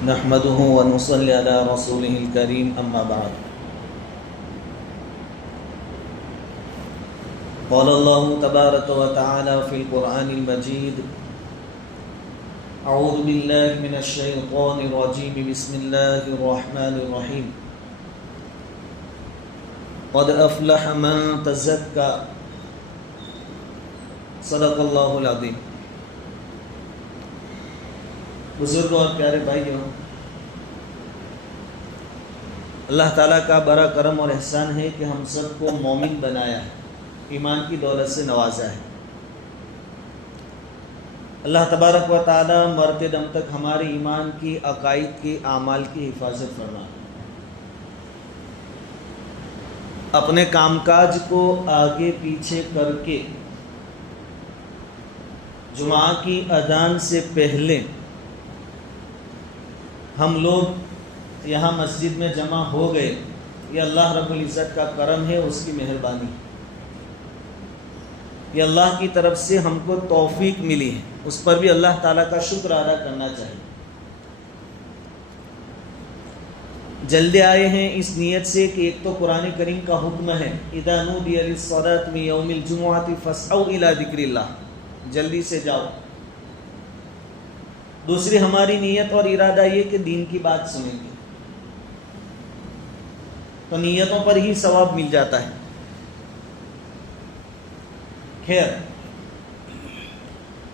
نحمده ونصلي على رسوله الكريم أما بعد. قال الله تبارك وتعالى في القرآن المجيد: أعوذ بالله من الشيطان الرجيم بسم الله الرحمن الرحيم. قد أفلح من تزكى. صدق اللہ العظیم. بزرگوں اور پیارے بھائیوں، اللہ تعالیٰ کا بڑا کرم اور احسان ہے کہ ہم سب کو مومن بنایا ہے، ایمان کی دولت سے نوازا ہے. اللہ تبارک و تعالیٰ مرتے دم تک ہمارے ایمان کی، عقائد کی، اعمال کی حفاظت فرمائے. اپنے کام کاج کو آگے پیچھے کر کے جمعہ کی اذان سے پہلے ہم لوگ یہاں مسجد میں جمع ہو گئے، یہ اللہ رب العزت کا کرم ہے، اس کی مہربانی. یہ اللہ کی طرف سے ہم کو توفیق ملی ہے، اس پر بھی اللہ تعالیٰ کا شکر ادا کرنا چاہیے. جلدی آئے ہیں اس نیت سے کہ ایک تو قرآن کریم کا حکم ہے اذا نودی للصلاۃ من یوم الجمعۃ فاسعوا الی ذکر اللہ، جلدی سے جاؤ. دوسری ہماری نیت اور ارادہ یہ کہ دین کی بات سنیں گے، تو نیتوں پر ہی ثواب مل جاتا ہے. خیر،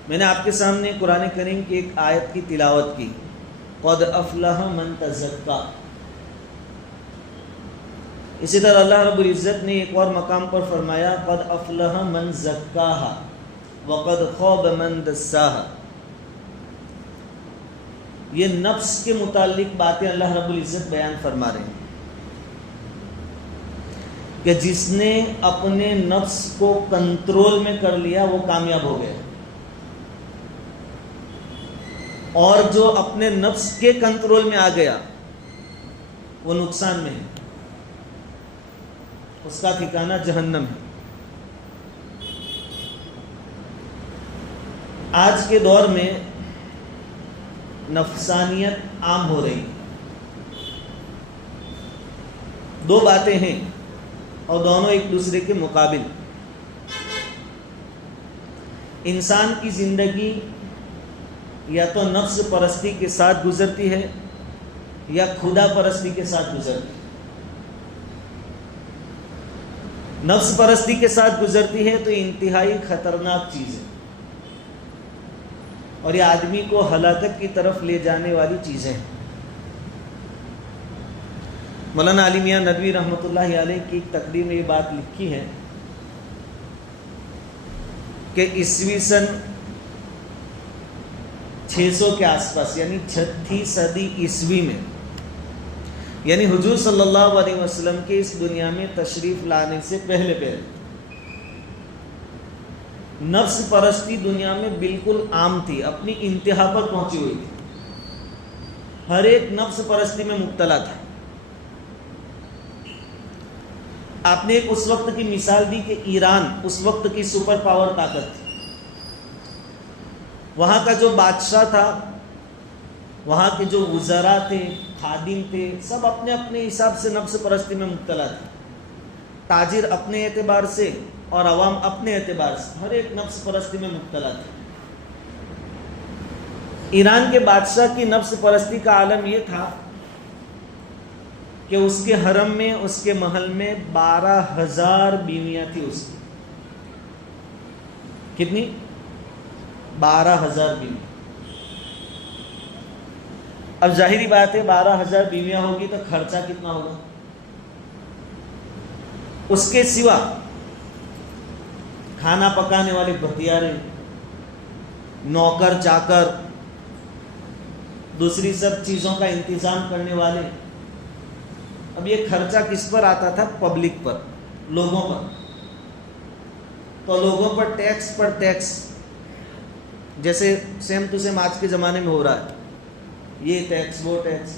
میں نے آپ کے سامنے قرآن کریم کی ایک آیت کی تلاوت کی، قد افلح من تزکا. اسی طرح اللہ رب العزت نے ایک اور مقام پر فرمایا قد افلح من زکاہا وقد خاب من دساہا. یہ نفس کے متعلق باتیں اللہ رب العزت بیان فرما رہے ہیں کہ جس نے اپنے نفس کو کنٹرول میں کر لیا وہ کامیاب ہو گیا، اور جو اپنے نفس کے کنٹرول میں آ گیا وہ نقصان میں ہے، اس کا ٹھکانہ جہنم ہے. آج کے دور میں نفسانیت عام ہو رہی. دو باتیں ہیں اور دونوں ایک دوسرے کے مقابل. انسان کی زندگی یا تو نفس پرستی کے ساتھ گزرتی ہے یا خدا پرستی کے ساتھ گزرتی ہے. نفس پرستی کے ساتھ گزرتی ہے تو انتہائی خطرناک چیز ہے، اور یہ آدمی کو ہلاکت کی طرف لے جانے والی چیزیں ہیں. مولانا علی میاں ندوی رحمۃ اللہ علیہ کی ایک تقریر میں یہ بات لکھی ہے کہ عیسوی سن 600 کے آس پاس، یعنی 6ٹھی صدی عیسوی میں، یعنی حضور صلی اللہ علیہ وسلم کے اس دنیا میں تشریف لانے سے پہلے نفس پرستی دنیا میں بالکل عام تھی، اپنی انتہا پر پہنچی ہوئی تھی. ہر ایک نفس پرستی میں مبتلا تھا. آپ نے ایک اس وقت کی مثال دی کہ ایران اس وقت کی سپر پاور طاقت تھی. وہاں کا جو بادشاہ تھا، وہاں کے جو وزراء تھے، خادم تھے، سب اپنے اپنے حساب سے نفس پرستی میں مبتلا تھے. تاجر اپنے اعتبار سے اور عوام اپنے اعتبار سے، ہر ایک نفس پرستی میں مبتلا تھے. ایران کے بادشاہ کی نفس پرستی کا عالم یہ تھا کہ اس کے حرم میں، اس کے محل میں 12,000 بیویاں تھیں. اس کی کتنی؟ 12,000 بیویاں. اب ظاہری بات ہے 12,000 بیویاں ہوگی تو خرچہ کتنا ہوگا. اس کے سوا کھانا پکانے والے بھتیارے، نوکر چاکر، دوسری سب چیزوں کا انتظام کرنے والے. اب یہ خرچہ کس پر آتا تھا؟ پبلک پر، لوگوں پر. تو لوگوں پر ٹیکس پر ٹیکس، جیسے سیم ٹو سیم آج کے زمانے میں ہو رہا ہے، یہ ٹیکس وہ ٹیکس.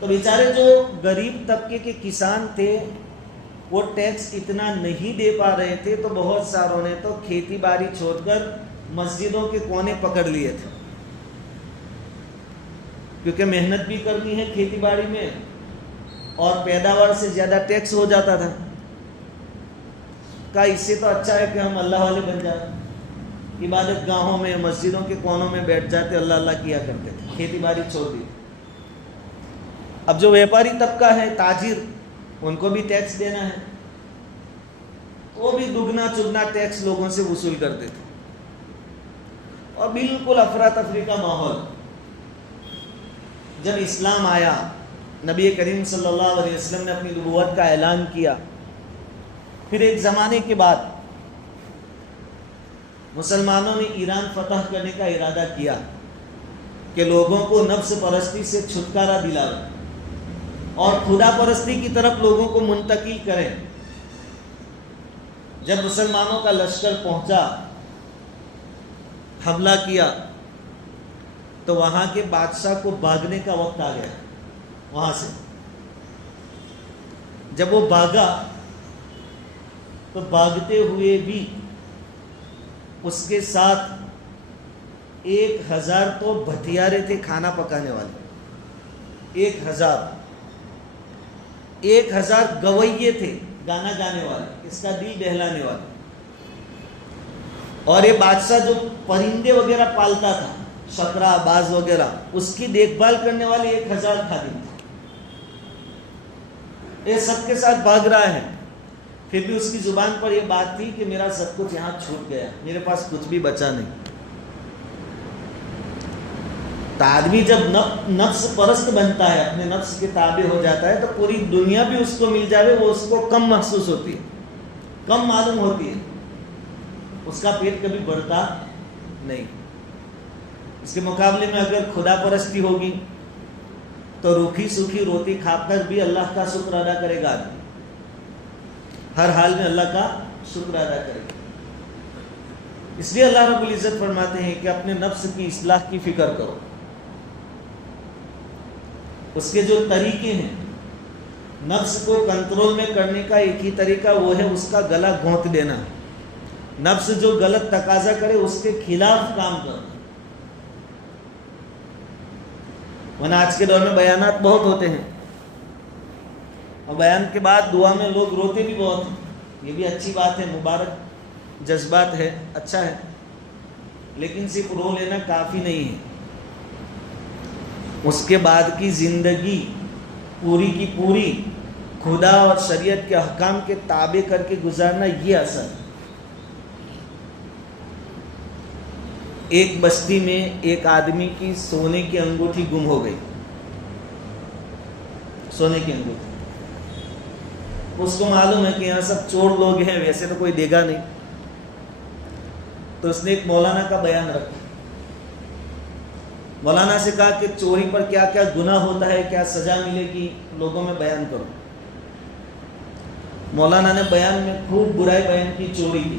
تو بیچارے جو غریب طبقے کے کسان تھے وہ ٹیکس اتنا نہیں دے پا رہے تھے، تو بہت ساروں نے تو کھیتی باڑی چھوڑ کر مسجدوں کے کونے پکڑ لیے تھے. کیونکہ محنت بھی کرنی ہے کھیتی باڑی میں اور پیداوار سے زیادہ ٹیکس ہو جاتا تھا. کہا اس سے تو اچھا ہے کہ ہم اللہ والے بن جائیں, عبادت گاہوں میں مسجدوں کے کونوں میں بیٹھ جاتے, اللہ اللہ کیا کرتے تھے, کھیتی باڑی چھوڑ دی. اب جو ویپاری طبقہ ہے, تاجر, ان کو بھی ٹیکس دینا ہے, وہ بھی دگنا چگنا ٹیکس لوگوں سے وصول کرتے تھے, اور بالکل افراتفری کا ماحول. جب اسلام آیا, نبی کریم صلی اللہ علیہ وسلم نے اپنی نبوت کا اعلان کیا, پھر ایک زمانے کے بعد مسلمانوں نے ایران فتح کرنے کا ارادہ کیا کہ لوگوں کو نفس پرستی سے چھٹکارا دلائیں اور خدا پرستی کی طرف لوگوں کو منتقل کریں. جب مسلمانوں کا لشکر پہنچا, حملہ کیا, تو وہاں کے بادشاہ کو بھاگنے کا وقت آ گیا وہاں سے. جب وہ بھاگا تو بھاگتے ہوئے بھی اس کے ساتھ 1000 تو بھٹیارے تھے کھانا پکانے والے, 1000 گویے تھے گانا گانے والے, اس کا دل بہلانے والے. اور یہ بادشاہ جو پرندے وغیرہ پالتا تھا, شکرا, باز وغیرہ, اس کی دیکھ بھال کرنے والے 1000 خادم تھے. یہ سب کے ساتھ بھاگ رہا ہے, پھر بھی اس کی زبان پر یہ بات تھی کہ میرا سب کچھ یہاں چھوٹ گیا, میرے پاس کچھ بھی بچا نہیں. تو آدمی جب نفس پرست بنتا ہے, اپنے نفس کے تابع ہو جاتا ہے, تو پوری دنیا بھی اس کو مل جائے وہ اس کو کم محسوس ہوتی ہے, کم معلوم ہوتی ہے, اس کا پیٹ کبھی بڑھتا نہیں. اس کے مقابلے میں اگر خدا پرستی ہوگی تو روکھی سوکھی روٹی کھا کر بھی اللہ کا شکر ادا کرے گا, ہر حال میں اللہ کا شکر ادا کرے گا. اس لیے اللہ رب العزت فرماتے ہیں کہ اپنے نفس کی اصلاح کی فکر کرو. اس کے جو طریقے ہیں نفس کو کنٹرول میں کرنے کا, ایک ہی طریقہ وہ ہے اس کا گلا گھونٹ دینا. نفس جو غلط تقاضا کرے اس کے خلاف کام کرنا. ورنہ آج کے دور میں بیانات بہت ہوتے ہیں, اور بیان کے بعد دعا میں لوگ روتے بھی بہت ہیں. یہ بھی اچھی بات ہے, مبارک جذبات ہے, اچھا ہے, لیکن صرف رو لینا کافی نہیں ہے. اس کے بعد کی زندگی پوری کی پوری خدا اور شریعت کے احکام کے تابع کر کے گزارنا, یہ اثر. ایک بستی میں ایک آدمی کی سونے کی انگوٹھی گم ہو گئی, سونے کی انگوٹھی. اس کو معلوم ہے کہ یہاں سب چور لوگ ہیں, ویسے تو کوئی دے گا نہیں. تو اس نے ایک مولانا کا بیان رکھا, مولانا سے کہا کہ چوری پر کیا کیا گناہ ہوتا ہے, کیا سزا ملے گی, لوگوں میں بیان کرو. مولانا نے بیان میں خوب برائی بیان کی چوری کی,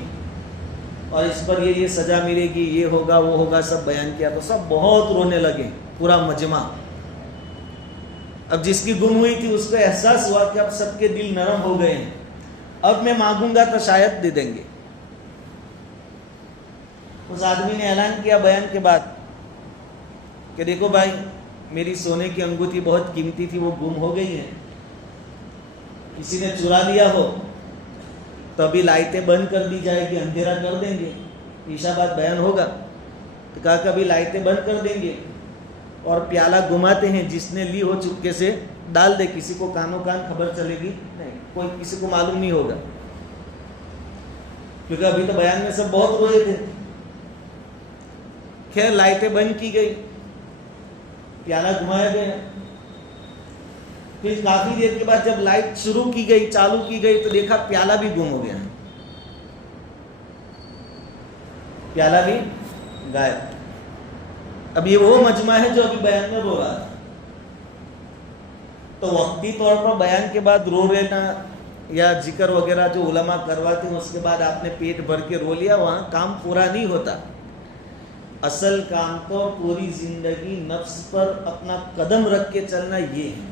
اور اس پر یہ سزا ملے گی, یہ ہوگا وہ ہوگا, سب بیان کیا. تو سب بہت رونے لگے, پورا مجمع. اب جس کی گم ہوئی تھی اس کو احساس ہوا کہ اب سب کے دل نرم ہو گئے ہیں, اب میں مانگوں گا تو شاید دے دیں گے. اس آدمی نے اعلان کیا بیان کے بعد کہ دیکھو بھائی, میری سونے کی انگوٹھی بہت قیمتی تھی, وہ گم ہو گئی ہے, کسی نے چرا لیا ہو تو ابھی لائٹیں بند کر دی جائے گی, اندھیرا کر دیں گے, عشاء بعد بیان ہوگا. تو کہا کہ ابھی لائٹیں بند کر دیں گے, اور پیالہ گھماتے ہیں, جس نے لی ہو چپکے سے ڈال دے, کسی کو کانوں کان خبر چلے گی نہیں, کوئی کسی کو معلوم نہیں ہوگا. کیونکہ ابھی تو بیان میں سب بہت روئے تھے. خیر لائٹیں بند کی گئی, پیالہ گھمایا گیا. پھر کافی دیر کے بعد جب لائٹ شروع کی گئی, چالو کی گئی, تو دیکھا پیالہ بھی گم ہو گیا, پیالہ بھی غائب. اب یہ وہ مجمع ہے جو ابھی بیان میں رو رہا تھا. تو وقتی طور پر بیان کے بعد رو لینا یا ذکر وغیرہ جو علماء کرواتے ہیں, اس کے بعد آپ نے پیٹ بھر کے رو لیا, وہاں کام پورا نہیں ہوتا. اصل کام تو پوری زندگی نفس پر اپنا قدم رکھ کے چلنا یہ ہے.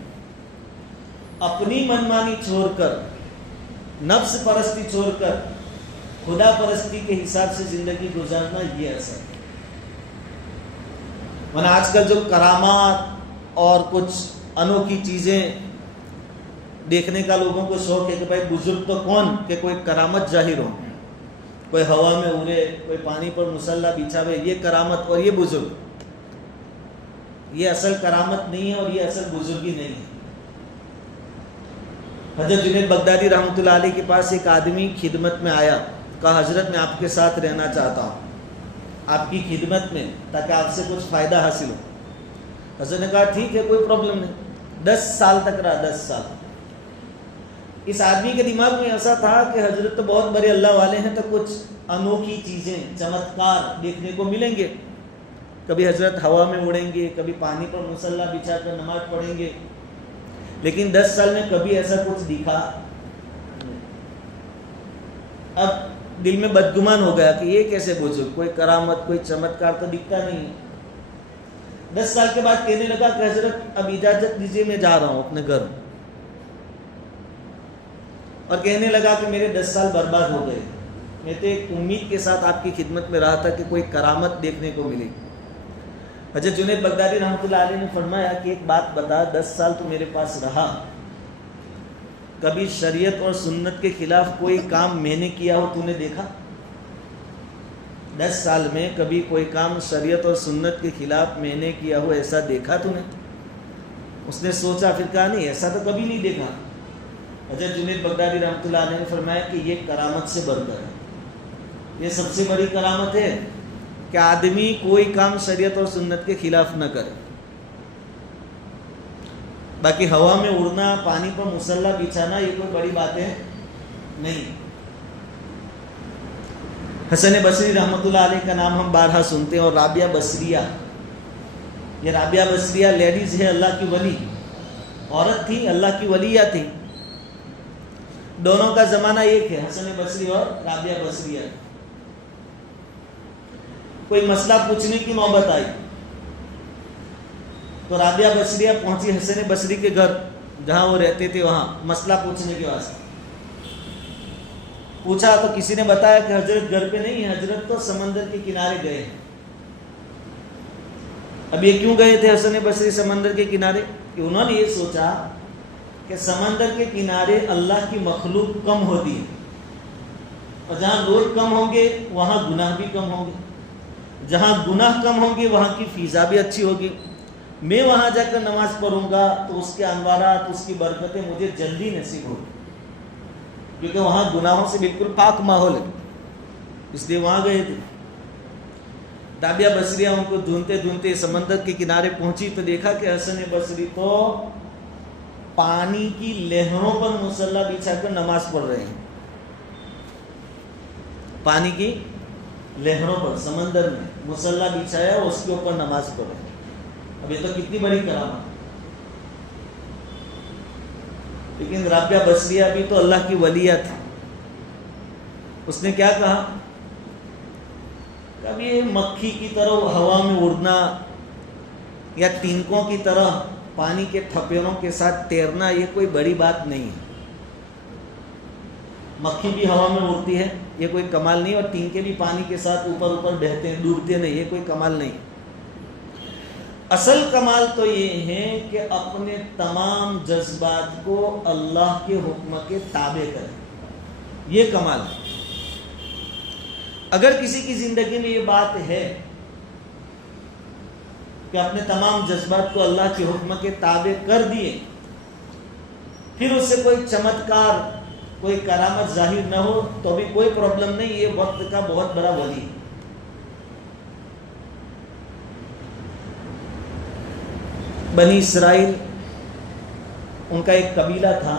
اپنی منمانی چھوڑ کر, نفس پرستی چھوڑ کر خدا پرستی کے حساب سے زندگی گزارنا, یہ اثر ہے. ورنہ آج کل جو کرامات اور کچھ انوکھی چیزیں دیکھنے کا لوگوں کو شوق ہے کہ بھائی بزرگ تو کون کہ کوئی کرامت ظاہر ہو، کوئی ہوا میں اڑے، کوئی پانی پر مصلح بچھاوے، یہ کرامت اور یہ بزرگ، یہ اصل کرامت نہیں ہے اور یہ اصل بزرگی نہیں ہے۔ حضرت جنید بغدادی رحمۃ اللہ علیہ کے پاس ایک آدمی خدمت میں آیا، کہا حضرت میں آپ کے ساتھ رہنا چاہتا ہوں، آپ کی خدمت میں، تاکہ آپ سے کچھ فائدہ حاصل ہو۔ حضرت نے کہا ٹھیک ہے، کوئی پرابلم نہیں۔ 10 سال تک رہا، 10 سال۔ اس آدمی کے دماغ میں ایسا تھا کہ حضرت تو بہت بڑے اللہ والے ہیں، تو کچھ انوکھی چیزیں، چمتکار دیکھنے کو ملیں گے، کبھی حضرت ہوا میں اڑیں گے، کبھی پانی پر مصلح بچھا کر نماز پڑھیں گے، لیکن 10 سال میں کبھی ایسا کچھ دکھا۔ اب دل میں بدگمان ہو گیا کہ یہ کیسے بزرگ، کوئی کرامت کوئی چمتکار تو دکھتا نہیں ہے۔ 10 سال کے بعد کہنے لگا کہ حضرت اب اجازت دیجیے، میں جا رہا ہوں اپنے گھر، اور کہنے لگا کہ میرے 10 سال برباد ہو گئے، میں تو ایک امید کے ساتھ آپ کی خدمت میں رہا تھا کہ کوئی کرامت دیکھنے کو ملے۔ حضرت جنید بغدادی رحمۃ اللہ علیہ نے فرمایا کہ ایک بات بتا، 10 سال تو میرے پاس رہا، کبھی شریعت اور سنت کے خلاف کوئی کام میں نے کیا ہو تو نے دیکھا؟ 10 سال میں کبھی کوئی کام شریعت اور سنت کے خلاف میں نے کیا ہو ایسا دیکھا تو نے؟ اس نے سوچا، پھر کہا نہیں، ایسا تو کبھی نہیں دیکھا۔ حضرت جنید بغدادی رحمۃ اللہ علیہ نے فرمایا کہ یہ کرامت سے بڑھ کر ہے، یہ سب سے بڑی کرامت ہے کہ آدمی کوئی کام شریعت اور سنت کے خلاف نہ کرے۔ باقی ہوا میں اڑنا، پانی پر مصلح بچھانا، یہ کوئی بڑی باتیں نہیں۔ حسن بصری رحمۃ اللہ علیہ کا نام ہم بارہا سنتے ہیں، اور رابعہ بصریہ، یہ رابعہ بصریہ لیڈیز ہے، اللہ کی ولی عورت تھی، اللہ کی ولیہ تھی۔ دونوں کا زمانہ ایک ہے، حسن بصری اور رابعہ بصریہ۔ کوئی مسئلہ پوچھنے کی نوبت آئی تو رابعہ بصریہ پہنچی حسن بصری کے گھر، جہاں وہ رہتے تھے، وہاں مسئلہ پوچھنے کے واسطے پوچھا تو کسی نے بتایا کہ حضرت گھر پہ نہیں ہے، حضرت تو سمندر کے کنارے گئے ہیں۔ اب یہ کیوں گئے تھے حسن بصری سمندر کے کنارے؟ کہ انہوں نے یہ سوچا کہ سمندر کے کنارے اللہ کی مخلوق کم ہوتی ہے، اور جہاں لوگ کم ہوں گے وہاں گناہ بھی کم ہوں گے، جہاں گناہ کم ہوں گے وہاں کی فضا بھی اچھی ہوگی، میں وہاں جا کر نماز پڑھوں گا تو اس کے انوارات، اس کی برکتیں مجھے جلدی نصیب ہوگی، کیونکہ وہاں گناہوں سے بالکل پاک ماحول ہے، اس لیے وہاں گئے تھے۔ رابعہ بصریہ ان کو ڈھونڈتے ڈھونڈتے سمندر کے کنارے پہنچی تو دیکھا کہ حسن بصری تو پانی کی لہروں پر مصلح بچھا کر نماز پڑھ رہے ہیں، پانی کی لہروں پر سمندر میں مصلح بچھایا اور اس کے اوپر نماز پڑھ رہے ہیں۔ اب یہ تو کتنی بڑی کرامت۔ لیکن رابعہ بصریہ بھی تو اللہ کی ولیہ تھی، اس نے کیا کہا؟ کبھی مکھی کی طرح ہوا میں اڑنا یا تینکوں کی طرح پانی کے تھپیروں کے ساتھ تیرنا یہ کوئی بڑی بات نہیں ہے۔ مکھی بھی ہوا میں اڑتی ہے، یہ کوئی کمال نہیں، اور تینکے بھی پانی کے ساتھ اوپر اوپر بہتے ہیں، ڈوبتے نہیں، یہ کوئی کمال نہیں۔ اصل کمال تو یہ ہے کہ اپنے تمام جذبات کو اللہ کے حکم کے تابع کریں، یہ کمال ہے۔ اگر کسی کی زندگی میں یہ بات ہے کہ اپنے تمام جذبات کو اللہ کے حکم کے تابع کر دیے، پھر اس سے کوئی چمتکار، کوئی کرامت ظاہر نہ ہو تو بھی کوئی پرابلم نہیں، یہ وقت کا بہت بڑا ولی ہے۔ بنی اسرائیل ان کا ایک قبیلہ تھا۔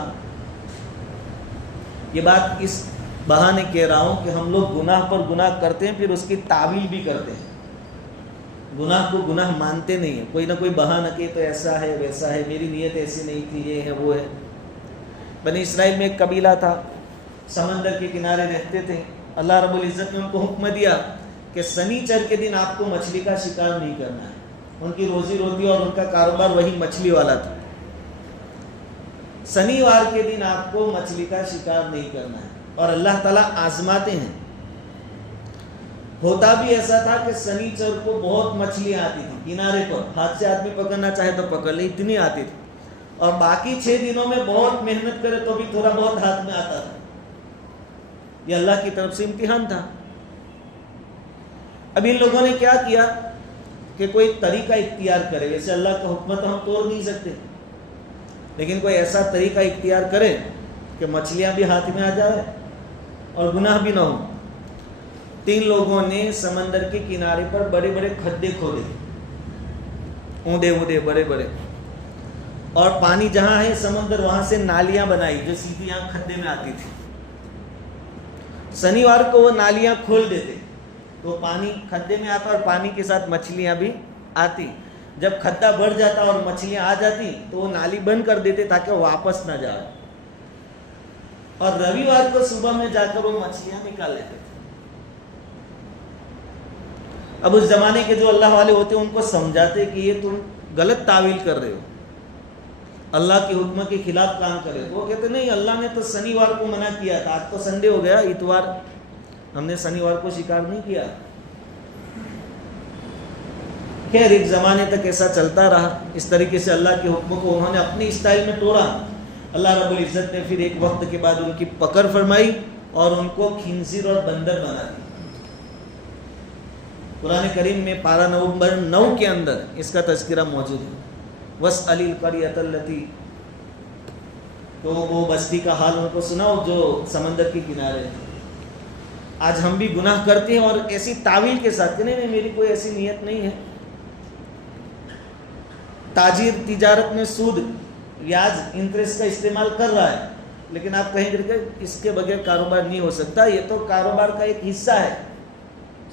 یہ بات اس بہانے کہہ رہا ہوں کہ ہم لوگ گناہ پر گناہ کرتے ہیں، پھر اس کی تعویل بھی کرتے ہیں، گناہ کو گناہ مانتے نہیں ہیں، کوئی نہ کوئی بہانہ کہ تو ایسا ہے ویسا ہے، میری نیت ایسی نہیں تھی، یہ ہے وہ ہے۔ بنی اسرائیل میں ایک قبیلہ تھا، سمندر کے کنارے رہتے تھے۔ اللہ رب العزت نے ان کو حکم دیا کہ سنیچر کے دن آپ کو مچھلی کا شکار نہیں کرنا ہے۔ ان کی روزی روٹی اور ان کا کاروبار وہی مچھلی والا تھا۔ شنیوار کے دن آپ کو مچھلی کا شکار نہیں کرنا ہے، اور اللہ تعالیٰ آزماتے ہیں۔ ہوتا بھی ایسا تھا کہ سنیچر کو بہت مچھلیاں آتی تھی کنارے پر، ہاتھ سے آدمی پکڑنا چاہے تو پکڑ لے، اتنی آتی تھی، اور باقی 6 دنوں میں بہت محنت کرے تو بھی تھوڑا بہت ہاتھ میں آتا تھا۔ یہ اللہ کی طرف سے امتحان تھا۔ اب ان لوگوں نے کیا کیا کہ کوئی طریقہ اختیار کرے، ویسے اللہ کا حکم تو ہم توڑ نہیں سکتے، لیکن کوئی ایسا طریقہ اختیار کرے کہ مچھلیاں بھی ہاتھ میں آ جائے اور گناہ بھی نہ ہو۔ 3 لوگوں نے سمندر کے کنارے پر بڑے بڑے کھڈے کھودے، اونڈے بڑے بڑے، اور پانی جہاں ہے سمندر وہاں سے نالیاں بنائی جو سیدھی یہاں کھڈے میں آتی تھی۔ شنیوار کو وہ نالیاں کھول دیتے تو پانی کھڈے میں آتا اور پانی کے ساتھ مچھلیاں بھی آتی۔ جب کھڈا بڑھ جاتا اور مچھلیاں آ جاتی تو وہ نالی بند کر دیتے تاکہ واپس نہ جائے، اور رویوار کو صبح میں جا کر وہ مچھلیاں نکال لیتے تھے۔ اب اس زمانے کے جو اللہ والے ہوتے ان کو سمجھاتے کہ یہ تم غلط تعویل کر رہے ہو، اللہ کے حکم کے خلاف کام کرے، تو وہ کہتے نہیں اللہ نے تو شنیوار کو منع کیا تھا، آج تو سنڈے ہو گیا، اتوار، ہم نے شنیوار کو شکار نہیں کیا۔ خیر ایک زمانے تک ایسا چلتا رہا، اس طریقے سے اللہ کے حکم کو انہوں نے اپنی اسٹائل میں توڑا۔ اللہ رب العزت نے پھر ایک وقت کے بعد ان کی پکڑ فرمائی اور ان کو خنزیر اور بندر بنا دی۔ قرآن کریم میں پارہ نومبر 9 کے اندر اس کا تذکرہ موجود ہے۔ وَاسْأَلِ الْقَرْيَةَ الَّتِي، تو وہ بستی کا حال ان کو سناؤ جو سمندر کے کنارے ہے۔ آج ہم بھی گناہ کرتے ہیں اور ایسی تعویل کے ساتھ کہ نہیں میری کوئی ایسی نیت نہیں ہے۔ تاجر تجارت میں سود، بیاج، انٹرسٹ کا استعمال کر رہا ہے، لیکن آپ کہیں گے کہ اس کے بغیر کاروبار نہیں ہو سکتا، یہ تو کاروبار کا ایک حصہ ہے۔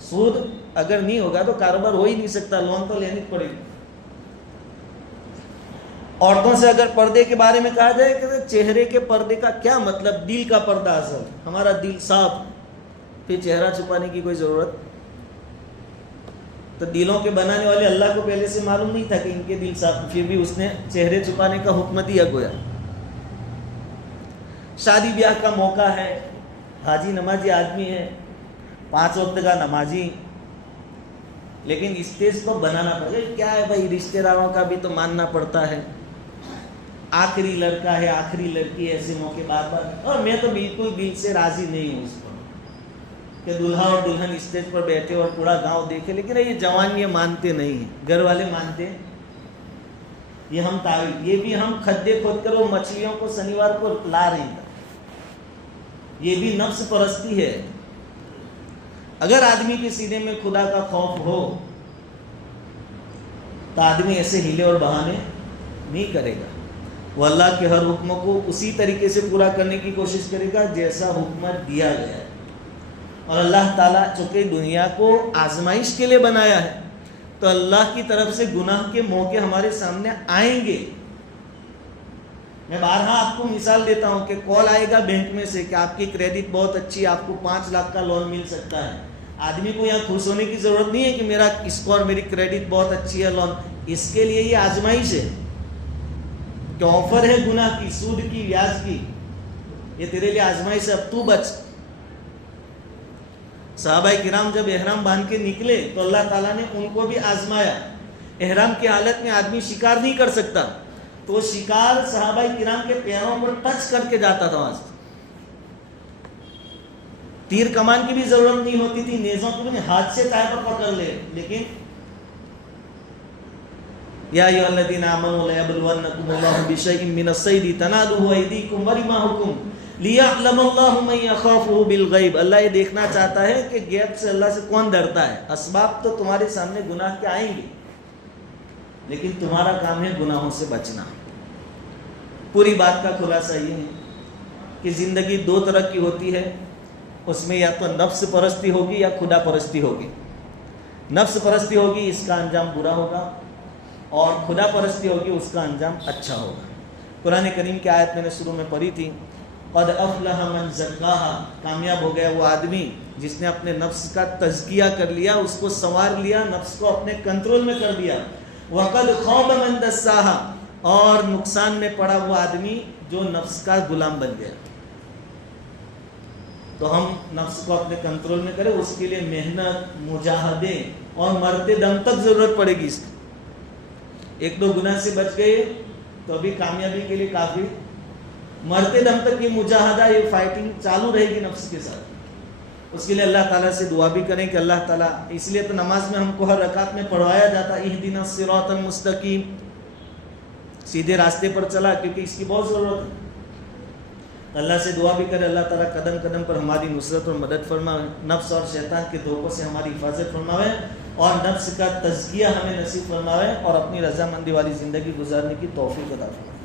سود اگر نہیں ہوگا تو کاروبار ہو ہی نہیں سکتا، لون تو لینی پڑے گی۔ عورتوں سے اگر پردے کے بارے میں کہا جائے کہ چہرے کے پردے کا کیا مطلب، دل کا پردہ اصل، ہمارا دل صاف، پھر چہرہ چھپانے کی کوئی ضرورت؟ تو دلوں کے بنانے والے اللہ کو پہلے سے معلوم نہیں تھا کہ ان کے دل صاف، پھر بھی اس نے چہرے چھپانے کا حکم دیا گویا۔ شادی بیاہ کا موقع ہے، حاجی نمازی آدمی ہے، 5 وقت کا نمازی، لیکن اسٹیج کو بنانا پڑے گا۔ کیا ہے بھائی، رشتے داروں کا بھی تو ماننا پڑتا ہے، آخری لڑکا ہے آخری لڑکی ہے، ایسے موقع بار بار، اور میں تو بالکل دل سے راضی نہیں ہوں اس پر کہ دلہا اور دلہن اسٹیج پر بیٹھے اور پورا گاؤں دیکھے، لیکن یہ جوان یہ مانتے نہیں ہیں، گھر والے مانتے ہیں، یہ ہم تعویل، یہ بھی ہم کھڈے کھود کر وہ مچھلیوں کو شنیوار کو لا رہے ہیں، یہ بھی نفس پرستی ہے۔ اگر آدمی کے سینے میں خدا کا خوف ہو تو آدمی ایسے ہیلے اور بہانے نہیں کرے گا، وہ اللہ کے ہر حکم کو اسی طریقے سے پورا کرنے کی کوشش کرے گا جیسا حکم دیا گیا ہے۔ اور اللہ تعالیٰ چونکہ دنیا کو آزمائش کے لیے بنایا ہے تو اللہ کی طرف سے گناہ کے موقع ہمارے سامنے آئیں گے۔ میں بارہا آپ کو مثال دیتا ہوں کہ کال آئے گا بینک میں سے کہ آپ کی کریڈٹ بہت اچھی ہے، آپ کو 5 لاکھ کا لون مل سکتا ہے۔ آدمی کو یہاں خوش ہونے کی ضرورت نہیں ہے کہ میرا اسکور، میری کریڈٹ بہت اچھی ہے، لون، اس کے لیے یہ آزمائش ہے کہ آفر ہے گناہ کی، سود کی، بیاج کی، یہ تیرے لیے آزمائش ہے، اب تو بچ۔ صحابہ کرام جب احرام باندھ کے نکلے تو اللہ تعالیٰ نے ان کو بھی آزمایا۔ احرام کی حالت میں آدمی شکار نہیں کر سکتا، تو شکار صحابہ کرام کے پیروں پر ٹچ کر کے جاتا تھا وہاں سے۔ تیر کمان کی بھی ضرورت نہیں ہوتی تھی، نیزوں کو بھی ہاتھ سے چاہے پر پکڑ لے، لیکن یا ایھا الذین آمنوا لیبلونکم اللہ بشیء من الصید تنالہ ایدیکم ورماحکم لیعلم اللہ من یخافہ بالغیب۔ اللہ یہ دیکھنا چاہتا ہے کہ غیب سے اللہ سے کون ڈرتا ہے۔ اسباب تو تمہارے سامنے گناہ کے آئیں گے، لیکن تمہارا کام ہے گناہوں سے بچنا۔ پوری بات کا خلاصہ یہ ہے کہ زندگی 2 طرح کی ہوتی ہے، اس میں یا تو نفس پرستی ہوگی یا خدا پرستی ہوگی۔ نفس پرستی ہوگی، اس کا انجام برا ہوگا، اور خدا پرستی ہوگی، اس کا انجام اچھا ہوگا۔ قرآن کریم کی آیت میں نے شروع میں پڑھی تھی، قد افلح من زکاہا، کامیاب ہو گیا وہ آدمی جس نے اپنے نفس کا تزکیہ کر لیا، اس کو سنوار لیا، نفس کو اپنے کنٹرول میں کر دیا۔ وقد خاب من دساہا، اور نقصان میں پڑا وہ آدمی جو نفس کا غلام بن گیا۔ تو ہم نفس کو اپنے کنٹرول میں کریں. اس کے لیے محنت, مجاہدے اور مرتے دم تک ضرورت پڑے گی اس کی. ایک دو گناہ سے بچ گئے تو ابھی کامیابی کے لیے کافی. مرتے دم تک یہ مجاہدہ, یہ فائٹنگ چالو رہے گی نفس کے ساتھ. اس کے لیے اللہ تعالیٰ سے دعا بھی کریں کہ اللہ تعالیٰ, اس لیے تو نماز میں ہم کو ہر رکعت میں پڑھوایا جاتا اہدنا الصراط المستقیم, سیدھے راستے پر چلا, کیونکہ اس کی بہت ضرورت ہے. اللہ سے دعا بھی کرے اللہ تعالیٰ قدم قدم پر ہماری نصرت اور مدد فرمائے, نفس اور شیطان کے دھوکوں سے ہماری حفاظت فرمائے, اور نفس کا تزکیہ ہمیں نصیب فرمائے, اور اپنی رضامندی والی زندگی گزارنے کی توفیق عطا فرمائے.